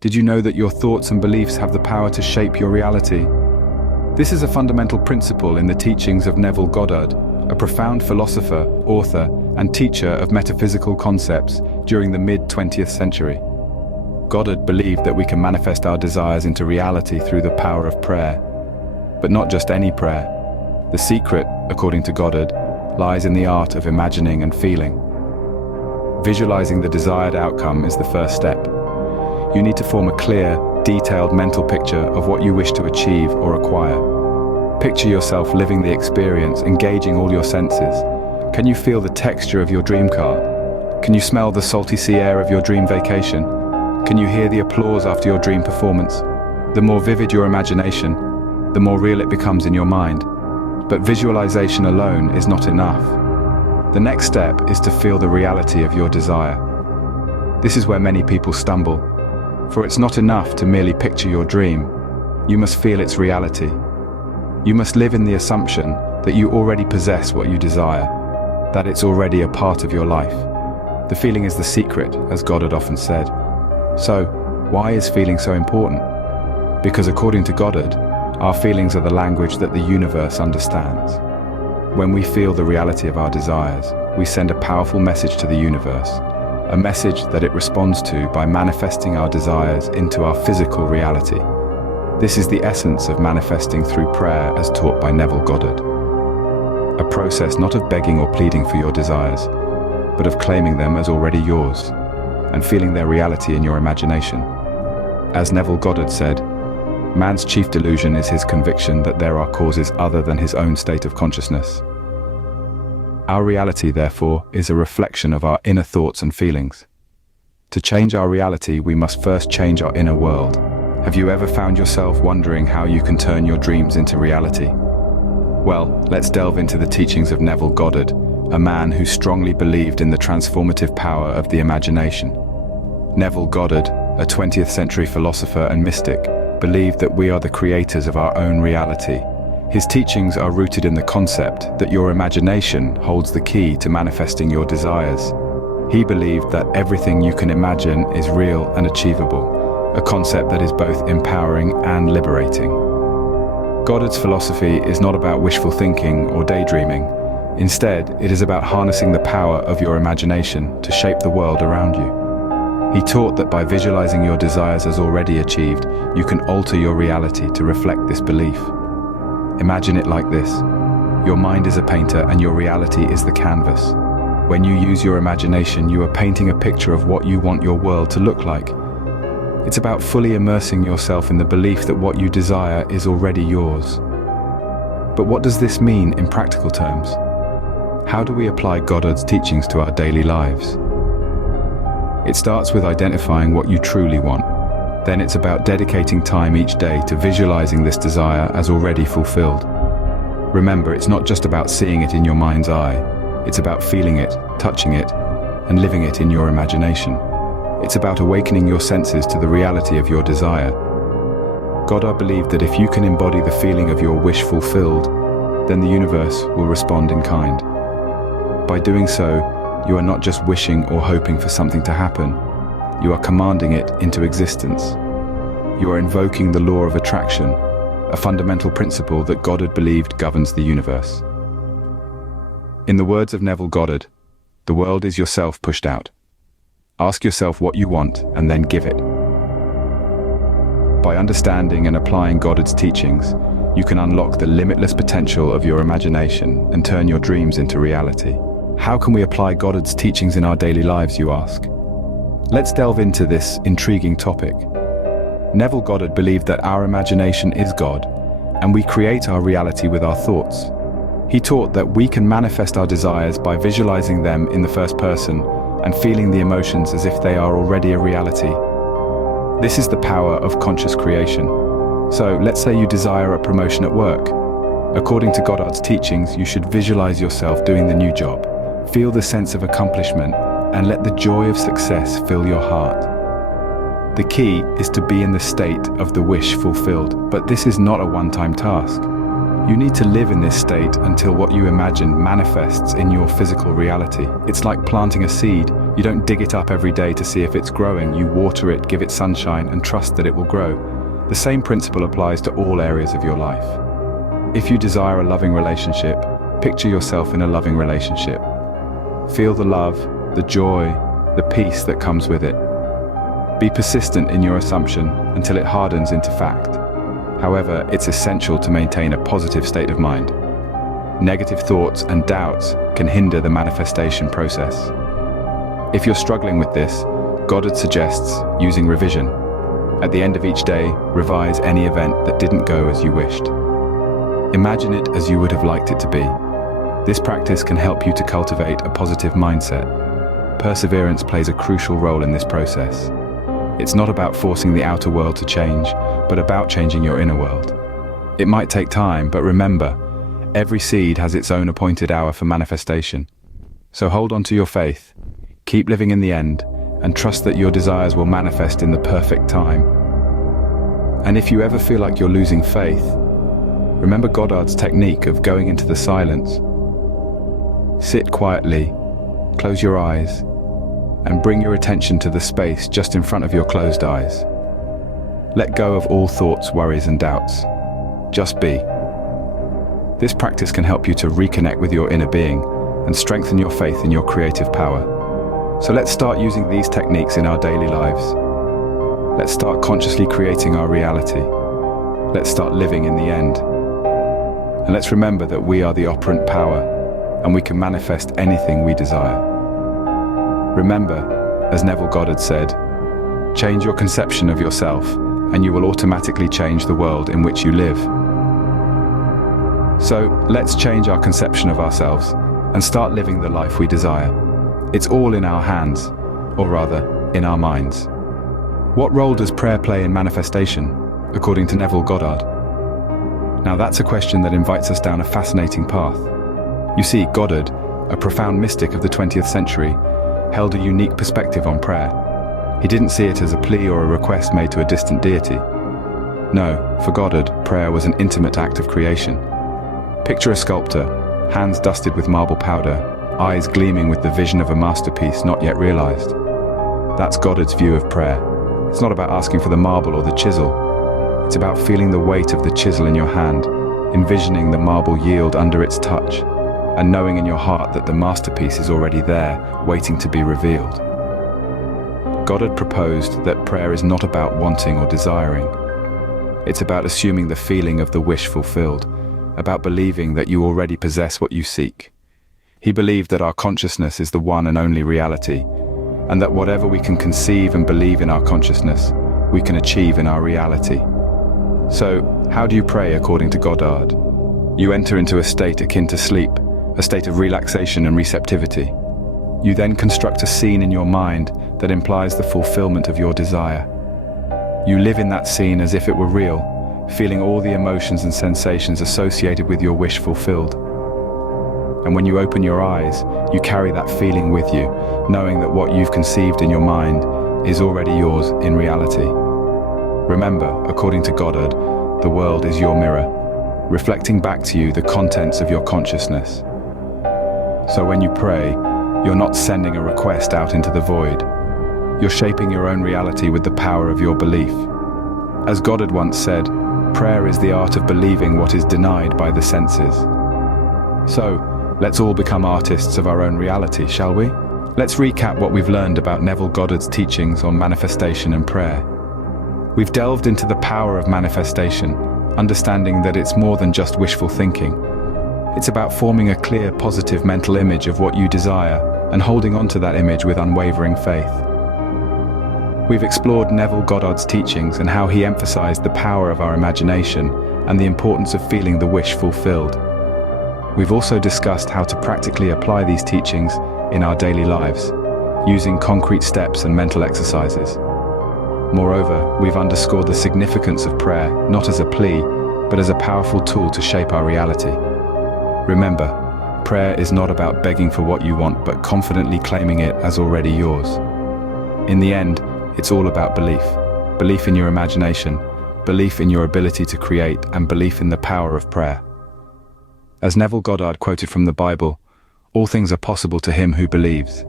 Did you know that your thoughts and beliefs have the power to shape your reality? This is a fundamental principle in the teachings of Neville Goddard, a profound philosopher, author, and teacher of metaphysical concepts during the mid-20th century. Goddard believed that we can manifest our desires into reality through the power of prayer. But not just any prayer. The secret, according to Goddard, lies in the art of imagining and feeling. Visualizing the desired outcome is the first step. You need to form a clear, detailed mental picture of what you wish to achieve or acquire. Picture yourself living the experience, engaging all your senses. Can you feel the texture of your dream car? Can you smell the salty sea air of your dream vacation? Can you hear the applause after your dream performance? The more vivid your imagination, the more real it becomes in your mind. But visualization alone is not enough. The next step is to feel the reality of your desire. This is where many people stumble. For it's not enough to merely picture your dream. You must feel its reality. You must live in the assumption that you already possess what you desire, that it's already a part of your life. The feeling is the secret, as Goddard often said. So, why is feeling so important? Because according to Goddard, our feelings are the language that the universe understands. When we feel the reality of our desires, we send a powerful message to the universe, a message that it responds to by manifesting our desires into our physical reality. This is the essence of manifesting through prayer as taught by Neville Goddard. A process not of begging or pleading for your desires, but of claiming them as already yours, and feeling their reality in your imagination. As Neville Goddard said, man's chief delusion is his conviction that there are causes other than his own state of consciousness. Our reality, therefore, is a reflection of our inner thoughts and feelings. To change our reality, we must first change our inner world. Have you ever found yourself wondering how you can turn your dreams into reality? Well, let's delve into the teachings of Neville Goddard, a man who strongly believed in the transformative power of the imagination. Neville Goddard, a 20th century philosopher and mystic, believed that we are the creators of our own reality. His teachings are rooted in the concept that your imagination holds the key to manifesting your desires. He believed that everything you can imagine is real and achievable, a concept that is both empowering and liberating. Goddard's philosophy is not about wishful thinking or daydreaming. Instead, it is about harnessing the power of your imagination to shape the world around you. He taught that by visualizing your desires as already achieved, you can alter your reality to reflect this belief. Imagine it like this. Your mind is a painter and your reality is the canvas. When you use your imagination, you are painting a picture of what you want your world to look like. It's about fully immersing yourself in the belief that what you desire is already yours. But what does this mean in practical terms? How do we apply Goddard's teachings to our daily lives? It starts with identifying what you truly want. Then it's about dedicating time each day to visualizing this desire as already fulfilled. Remember, it's not just about seeing it in your mind's eye. It's about feeling it, touching it, and living it in your imagination. It's about awakening your senses to the reality of your desire. Goddard believed that if you can embody the feeling of your wish fulfilled, then the universe will respond in kind. By doing so, you are not just wishing or hoping for something to happen. You are commanding it into existence. You are invoking the law of attraction, a fundamental principle that Goddard believed governs the universe. In the words of Neville Goddard, the world is yourself pushed out. Ask yourself what you want and then give it. By understanding and applying Goddard's teachings, you can unlock the limitless potential of your imagination and turn your dreams into reality. How can we apply Goddard's teachings in our daily lives, you ask? Let's delve into this intriguing topic. Neville Goddard believed that our imagination is God, and we create our reality with our thoughts. He taught that we can manifest our desires by visualizing them in the first person and feeling the emotions as if they are already a reality. This is the power of conscious creation. So, let's say you desire a promotion at work. According to Goddard's teachings, you should visualize yourself doing the new job. Feel the sense of accomplishment and let the joy of success fill your heart. The key is to be in the state of the wish fulfilled, but this is not a one-time task. You need to live in this state until what you imagine manifests in your physical reality. It's like planting a seed. You don't dig it up every day to see if it's growing. You water it, give it sunshine, and trust that it will grow. The same principle applies to all areas of your life. If you desire a loving relationship, picture yourself in a loving relationship. Feel the love, the joy, the peace that comes with it. Be persistent in your assumption until it hardens into fact. However, it's essential to maintain a positive state of mind. Negative thoughts and doubts can hinder the manifestation process. If you're struggling with this, Goddard suggests using revision. At the end of each day, revise any event that didn't go as you wished. Imagine it as you would have liked it to be. This practice can help you to cultivate a positive mindset. Perseverance plays a crucial role in this process. It's not about forcing the outer world to change, but about changing your inner world. It might take time, but remember, every seed has its own appointed hour for manifestation. So hold on to your faith, keep living in the end, and trust that your desires will manifest in the perfect time. And if you ever feel like you're losing faith, remember Goddard's technique of going into the silence. Sit quietly, close your eyes, and bring your attention to the space just in front of your closed eyes. Let go of all thoughts, worries, and doubts. Just be. This practice can help you to reconnect with your inner being and strengthen your faith in your creative power. So let's start using these techniques in our daily lives. Let's start consciously creating our reality. Let's start living in the end. And let's remember that we are the operant power, and we can manifest anything we desire. Remember, as Neville Goddard said, change your conception of yourself, and you will automatically change the world in which you live. So, let's change our conception of ourselves and start living the life we desire. It's all in our hands, or rather, in our minds. What role does prayer play in manifestation, according to Neville Goddard? Now that's a question that invites us down a fascinating path. You see, Goddard, a profound mystic of the 20th century, held a unique perspective on prayer. He didn't see it as a plea or a request made to a distant deity. No, for Goddard, prayer was an intimate act of creation. Picture a sculptor, hands dusted with marble powder, eyes gleaming with the vision of a masterpiece not yet realized. That's Goddard's view of prayer. It's not about asking for the marble or the chisel. It's about feeling the weight of the chisel in your hand, envisioning the marble yield under its touch, and knowing in your heart that the masterpiece is already there, waiting to be revealed. Goddard proposed that prayer is not about wanting or desiring. It's about assuming the feeling of the wish fulfilled, about believing that you already possess what you seek. He believed that our consciousness is the one and only reality, and that whatever we can conceive and believe in our consciousness, we can achieve in our reality. So, how do you pray according to Goddard? You enter into a state akin to sleep, a state of relaxation and receptivity. You then construct a scene in your mind that implies the fulfillment of your desire. You live in that scene as if it were real, feeling all the emotions and sensations associated with your wish fulfilled. And when you open your eyes, you carry that feeling with you, knowing that what you've conceived in your mind is already yours in reality. Remember, according to Goddard, the world is your mirror, reflecting back to you the contents of your consciousness. So when you pray, you're not sending a request out into the void. You're shaping your own reality with the power of your belief. As Goddard once said, prayer is the art of believing what is denied by the senses. So, let's all become artists of our own reality, shall we? Let's recap what we've learned about Neville Goddard's teachings on manifestation and prayer. We've delved into the power of manifestation, understanding that it's more than just wishful thinking. It's about forming a clear, positive mental image of what you desire and holding on to that image with unwavering faith. We've explored Neville Goddard's teachings and how he emphasized the power of our imagination and the importance of feeling the wish fulfilled. We've also discussed how to practically apply these teachings in our daily lives, using concrete steps and mental exercises. Moreover, we've underscored the significance of prayer not as a plea, but as a powerful tool to shape our reality. Remember, prayer is not about begging for what you want, but confidently claiming it as already yours. In the end, it's all about belief. Belief in your imagination, belief in your ability to create, and belief in the power of prayer. As Neville Goddard quoted from the Bible, "All things are possible to him who believes."